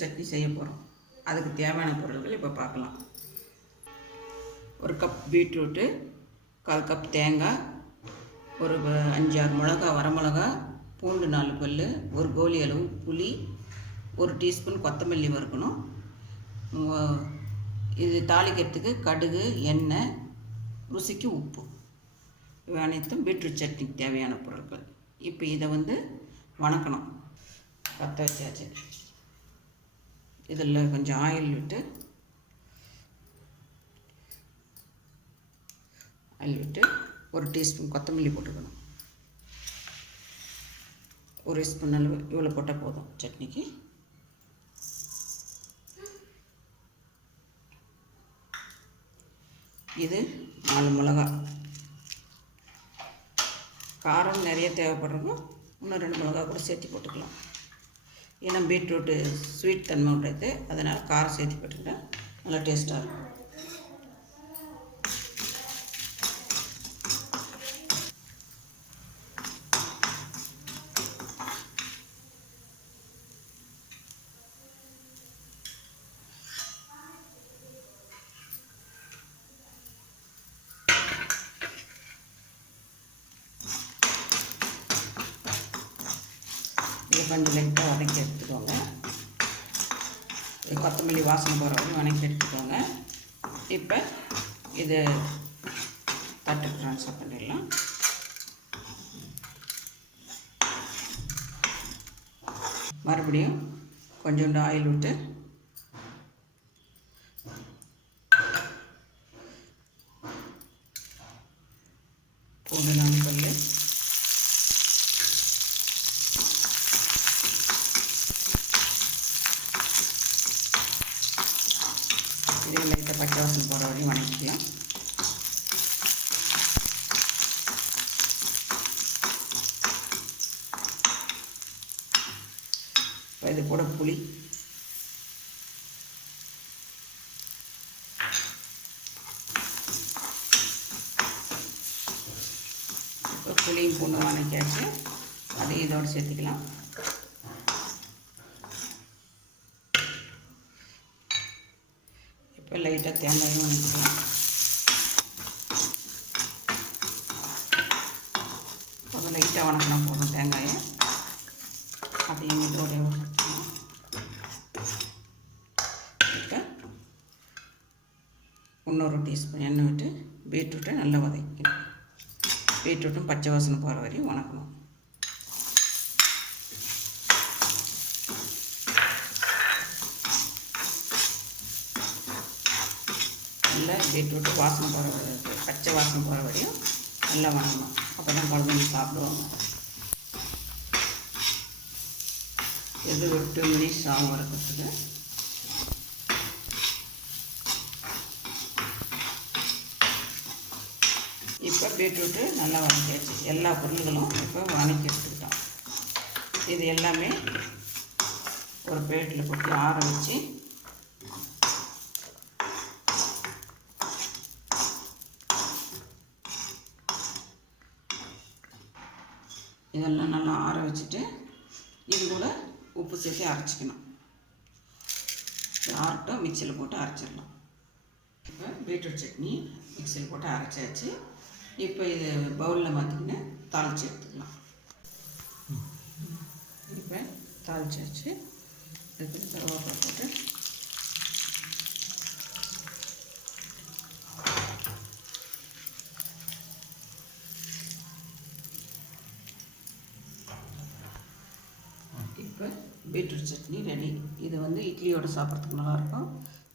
சட்னி செய்ய போகிறோம். அதுக்கு தேவையான பொருட்கள் இப்போ பார்க்கலாம். 1 கப் பீட்ரூட்டு, 1/4 கப் தேங்காய், ஒரு 5-6 மிளகா, வரமிளகா, பூண்டு 4 பல், ஒரு கோலி அளவு புளி, 1 டீஸ்பூன் கொத்தமல்லி வறுக்கணும். இது தாளிக்கிறதுக்கு கடுகு, எண்ணெய், ருசிக்கு உப்பு, இவை அனைத்தும் பீட்ரூட் சட்னிக்கு தேவையான பொருட்கள். இப்போ இதை வணக்கணும். பற்ற வச்சாச்சு. இதில் கொஞ்சம் ஆயில் விட்டு ஒரு டீஸ்பூன் கொத்தமல்லி போட்டுக்கணும். 1 ஸ்பூன் அளவு இவ்வளோ போட்டால் போதும் சட்னிக்கு. இது 4 மிளகா. காரம் நிறைய தேவைப்படுறவங்க இன்னும் 2 மிளகா கூட சேர்த்து போட்டுக்கலாம். ஏன்னா பீட்ரூட்டு ஸ்வீட் தன்மை உடையது, அதனால் காரம் சேர்த்து போட்டுக்கிட்டா நல்லா டேஸ்ட்டாக இருக்கும். இது கொஞ்சம் லைட்டாக வதக்கி எடுத்துக்கோங்க. கொத்தமல்லி வாசனை போகிற வரையும் வதக்கி எடுத்துக்கோங்க. இப்போ இது தட்டுக்கு ட்ரான்ஸ்ஃபர் பண்ணிடலாம். மறுபடியும் கொஞ்சோண்டு ஆயில் விட்டு பூண்டு 4 பல், இதே லைட்டாக பச்சை வாசனை போகிற வரையும் வதக்கிக்கலாம். இது கூட புளி, இப்போ புளியும் பூண்டு வதக்கியாச்சு. அதையும் இதோடு சேர்த்துக்கலாம். இப்போ லைட்டாக தேங்காயும் வதக்கிக்கலாம். கொஞ்சம் லைட்டாக வதக்கினா போதும் தேங்காயை. அதையும் இதோட வதக்கலாம். இப்போ இன்னொரு டீஸ்பூன் எண்ணெய் விட்டு பீட்ரூட்டை நல்லா வதக்கிக்கணும். பீட்ரூட்டும் பச்சை வாசனை போகிற வரையும் வதக்கணும். நல்லா பீட்ரூட்டு வாசனை போகிற வரையும், பச்சை வாசனை போகிற வரையும் நல்லா வதக்கணும். அப்போ தான் குழந்தைங்க சாப்பிடுவாங்க. இது ஒரு 2 மினிட்ஸ் ஆகும் வறுக்கிறதுக்கு. இப்போ பீட்ரூட்டு நல்லா வதக்கியாச்சு. எல்லா பொருள்களும் இப்போ வதக்கி எடுத்துக்கிட்டோம். இது எல்லாமே ஒரு பிளேட்டில் போட்டு ஆற வச்சு இதெல்லாம் நல்லா ஆற வச்சுட்டு இது கூட உப்பு சேர்த்து அரைச்சிக்கணும். ஆறட்டும், மிக்சியில் போட்டு அரைச்சிடலாம். இப்போ பீட்ரூட் சட்னி மிக்சியில் போட்டு அரைச்சாச்சு. இப்போ இது பவுலில் மாற்றிக்கின்னு தாளித்து எடுத்துக்கலாம். இப்போ தாளிச்சாச்சு. இதுக்கு கருவேப்பிலை போட்டு இப்போ பீட்ரூட் சட்னி ரெடி. இது இட்லியோடு சாப்பிட்றதுக்கு நல்லாயிருக்கும்,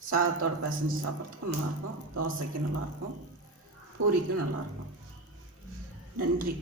சாதத்தோடு பிசைஞ்சு சாப்பிட்றதுக்கும் நல்லாயிருக்கும், தோசைக்கு நல்லாயிருக்கும், பூரிக்கும் நல்லாயிருக்கும். நன்றி.